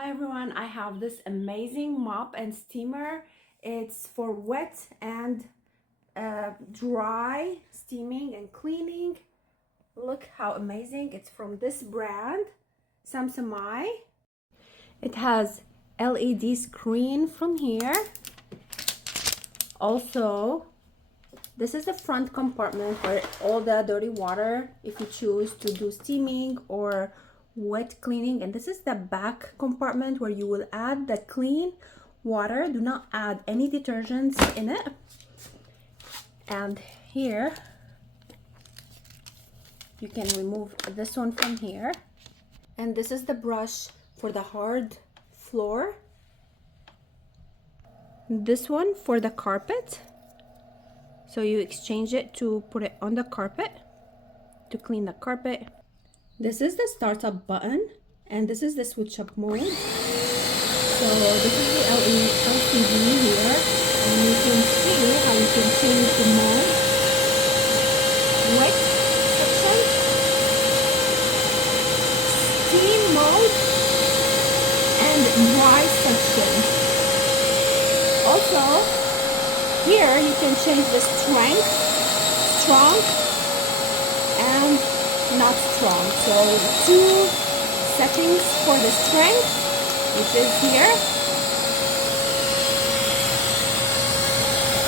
Hi everyone, I have this amazing mop and steamer. It's for wet and dry steaming and cleaning. Look how amazing. It's from this brand, Samsung. It has LED screen from here. Also, this is the front compartment for all the dirty water if you choose to do steaming or wet cleaning, and this is the back compartment where you will add the clean water. Do not add any detergents in it. And here you can remove this one from here, and this is the brush for the hard floor, this one for the carpet, so you exchange it to put it on the carpet to clean the carpet. This is the startup button, and this is the switch up mode. So this is the LCD here, and you can see how you can change the mode. Wet section, steam mode, and dry section. Also, here you can change the strength, strong, and not strong. So two settings for the strength, which is here.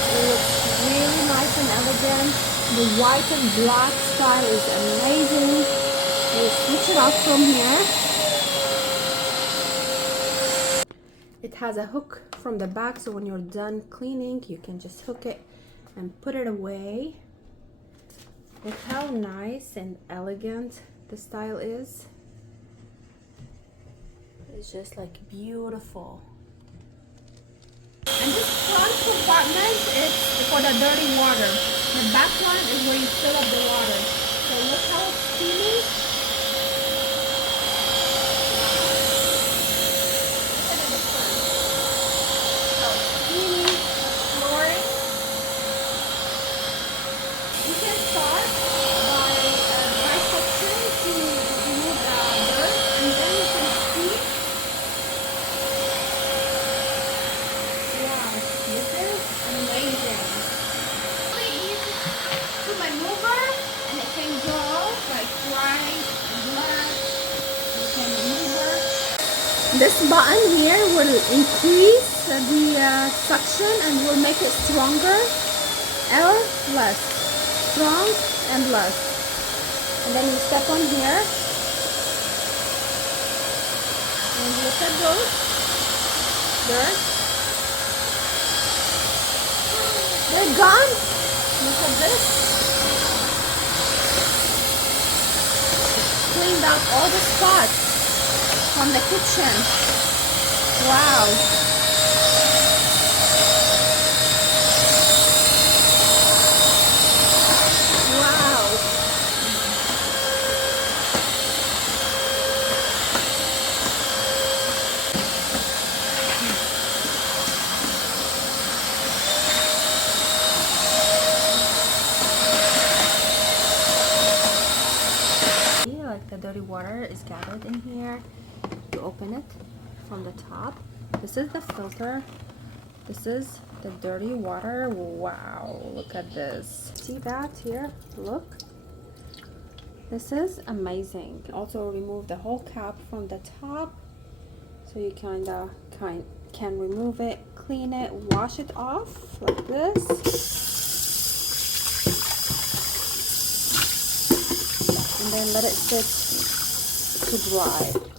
It looks really nice and elegant. The white and black style is amazing. You switch it off from here. It has a hook from the back, so when you're done cleaning you can just hook it and put it away. Look how nice and elegant the style is. It's just like beautiful. And this front compartment is for the dirty water. The back one is where you fill up the water. So look how it's steaming. Look at the difference. So steaming, flooring. You can start by dry section to remove the dirt, and then you can steam. Wow, this is amazing. Really easy to maneuver, and it can go like right and left. You can maneuver. This button here will increase the suction and will make it stronger or less. Strong and less. And then you step on here and look at those dirt. They're gone. Look at this. Cleaned out all the spots from the kitchen. Wow. Like the dirty water is gathered in here. You open it from the top. This is the filter. This is the dirty water. Wow, look at this. See that here? Look. This is amazing. Also remove the whole cap from the top, so you can remove it, clean it, wash it off like this. And then let it sit to dry.